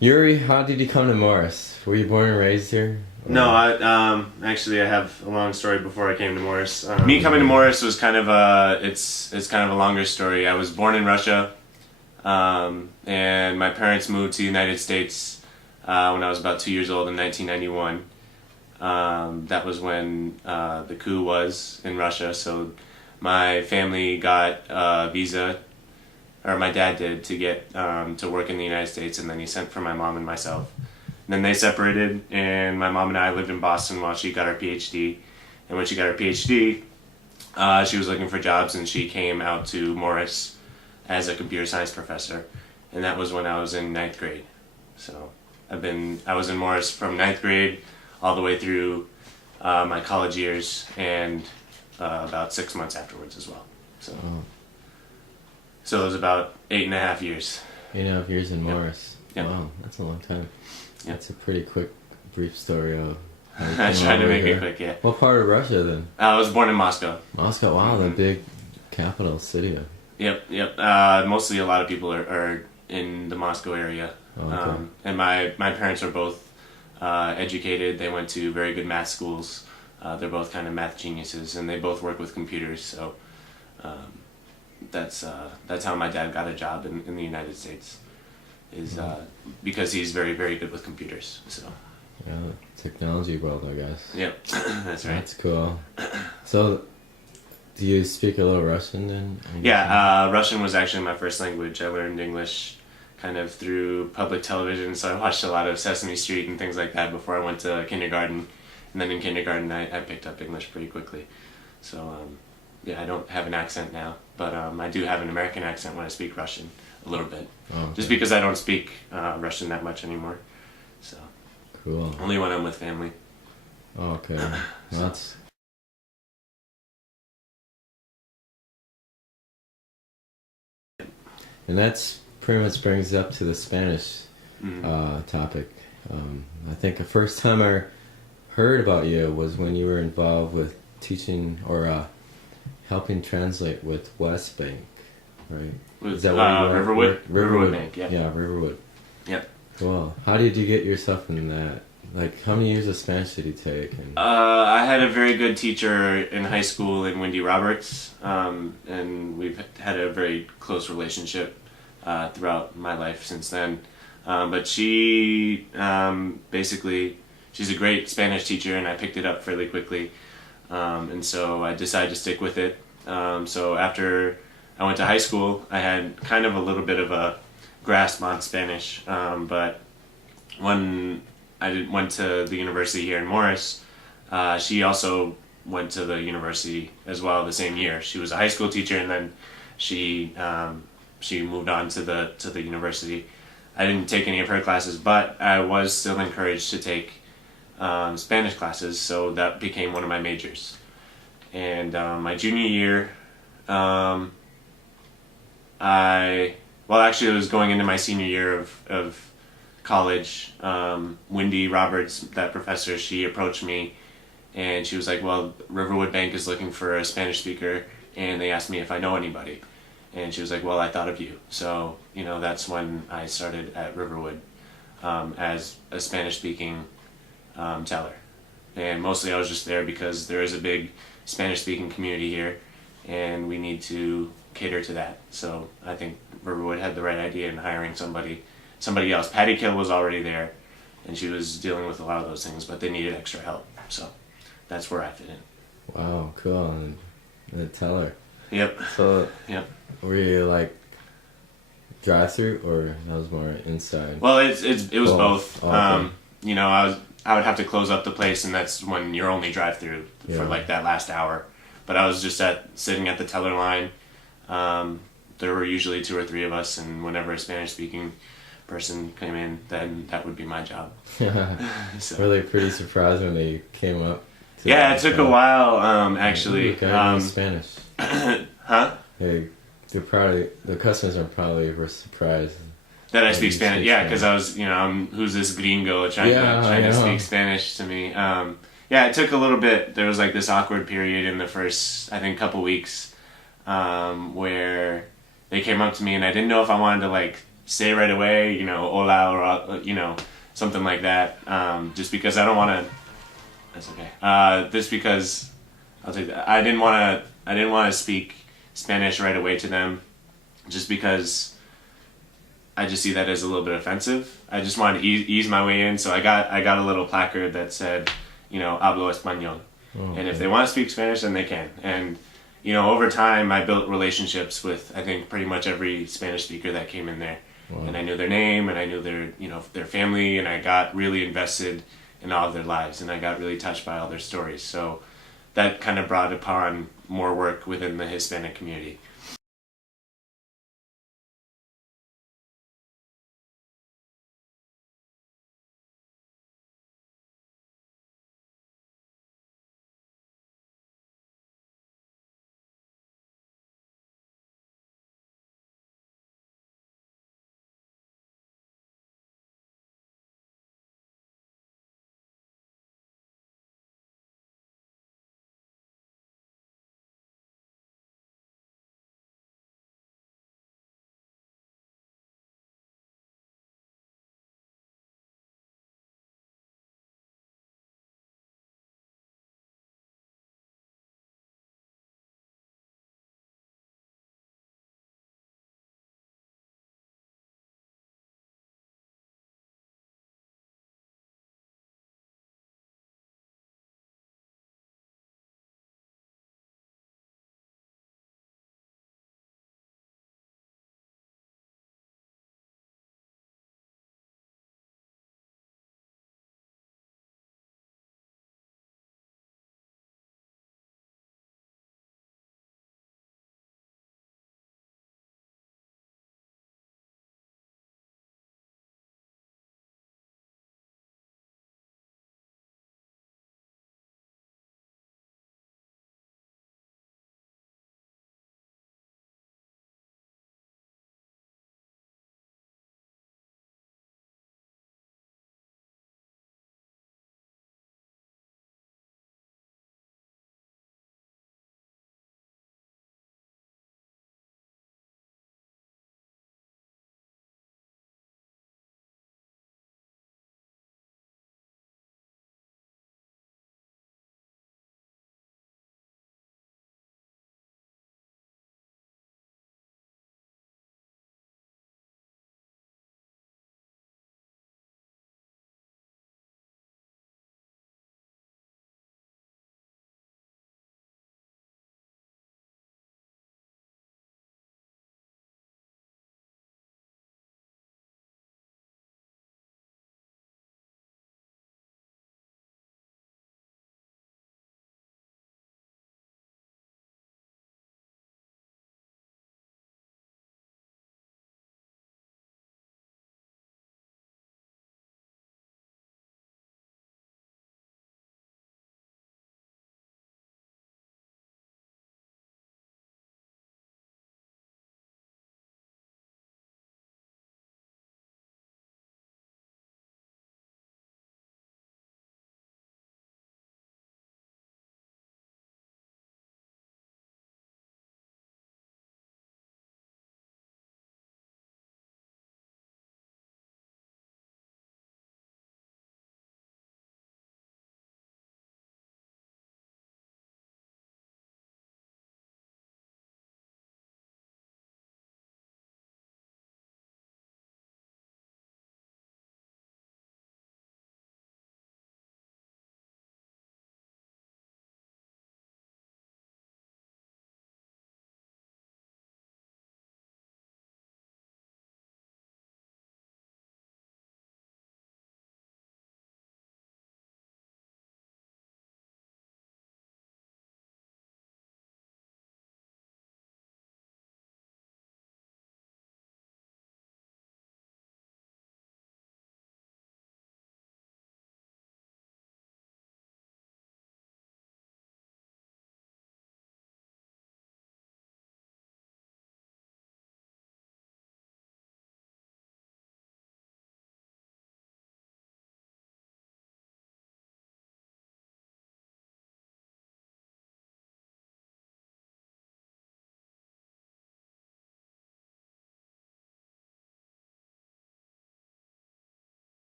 Yuri, how did you come to Morris? Were you born and raised here? No, actually I have a long story before I came to Morris. Me coming to Morris was kind of it's kind of a longer story. I was born in Russia, and my parents moved to the United States when I was about 2 years old in 1991. That was when the coup was in Russia, so my family got a visa, or my dad did, to get to work in the United States, and then he sent for my mom and myself. And then they separated, and my mom and I lived in Boston while she got her PhD. And when she got her PhD, she was looking for jobs, and she came out to Morris as a computer science professor. And that was when I was in 9th grade. So I was in Morris from 9th grade all the way through my college years, and about 6 months afterwards as well. So it was about 8.5 years. 8.5 years in Morris. Yep. Wow, that's a long time. Yep. That's a pretty quick, brief story of how you I came tried to over make here. it quick, yeah. What part of Russia then? I was born in Moscow. Moscow, wow, the big capital city. Yep. Mostly a lot of people are in the Moscow area. Oh, okay. And my parents are both educated. They went to very good math schools. They're both kind of math geniuses, and they both work with computers. So that's how my dad got a job in the United States, is because he's very, very good with computers. So Yeah, technology world, I guess. yep, that's right. That's cool. So, do you speak a little Russian then? Yeah, Russian was actually my first language. I learned English kind of through public television, so I watched a lot of Sesame Street and things like that before I went to kindergarten. And then in kindergarten, I picked up English pretty quickly. So, yeah, I don't have an accent now, but I do have an American accent when I speak Russian, a little bit. Oh, okay. Just because I don't speak Russian that much anymore. So, Cool. only when I'm with family. Oh, okay. Well, that's... And that's pretty much brings up to the Spanish topic. I think the first time I heard about you was when you were involved with teaching or helping translate with West Bank, right? With, Is that what you Riverwood? Riverwood Bank, yeah. Yeah, Riverwood. Yep. Cool. How did you get yourself in that? Like, how many years of Spanish did you take? And... I had a very good teacher in high school in Wendy Roberts, and we've had a very close relationship throughout my life since then. But she basically, she's a great Spanish teacher, and I picked it up fairly quickly. And so I decided to stick with it. So after I went to high school, I had kind of a little bit of a grasp on Spanish, but when I went to the university here in Morris, she also went to the university as well the same year. She was a high school teacher, and then she moved on to the university. I didn't take any of her classes, but I was still encouraged to take Spanish classes, so that became one of my majors. And my junior year, actually it was going into my senior year of college. Wendy Roberts, that professor, she approached me, and she was like, well, Riverwood Bank is looking for a Spanish speaker, and they asked me if I know anybody. And she was like, well, I thought of you. So, that's when I started at Riverwood as a Spanish-speaking teller. And mostly I was just there because there is a big Spanish-speaking community here, and we need to cater to that. So I think Riverwood had the right idea in hiring somebody else. Patty Kill was already there, and she was dealing with a lot of those things, but they needed extra help. So that's where I fit in. Wow, cool. And the teller. Yep. So, yep. Were you like drive-through, or that was more inside? Well, it was both. Oh, okay. I would have to close up the place, and that's when you're only drive-through for like that last hour. But I was just sitting at the teller line. There were usually 2 or 3 of us, and whenever a Spanish-speaking person came in, then that would be my job. So. Were they pretty surprised when they came up? Yeah, it took a while, actually. Spanish. Huh? The customers were surprised that I speak Spanish. Yeah, because I was, who's this gringo trying to speak Spanish to me. Yeah, it took a little bit. There was like this awkward period in the first, I think, couple weeks where they came up to me, and I didn't know if I wanted to like say right away, hola, or, something like that, just because I don't want to, that's okay, just because, I'll take that, I didn't want to speak Spanish right away to them, just because I just see that as a little bit offensive. I just wanted to ease my way in, so I got a little placard that said, hablo español. Okay. And if they want to speak Spanish, then they can. And, over time, I built relationships with, I think, pretty much every Spanish speaker that came in there. Wow. And I knew their name, and I knew their family, and I got really invested in all of their lives, and I got really touched by all their stories. So that kind of brought upon more work within the Hispanic community.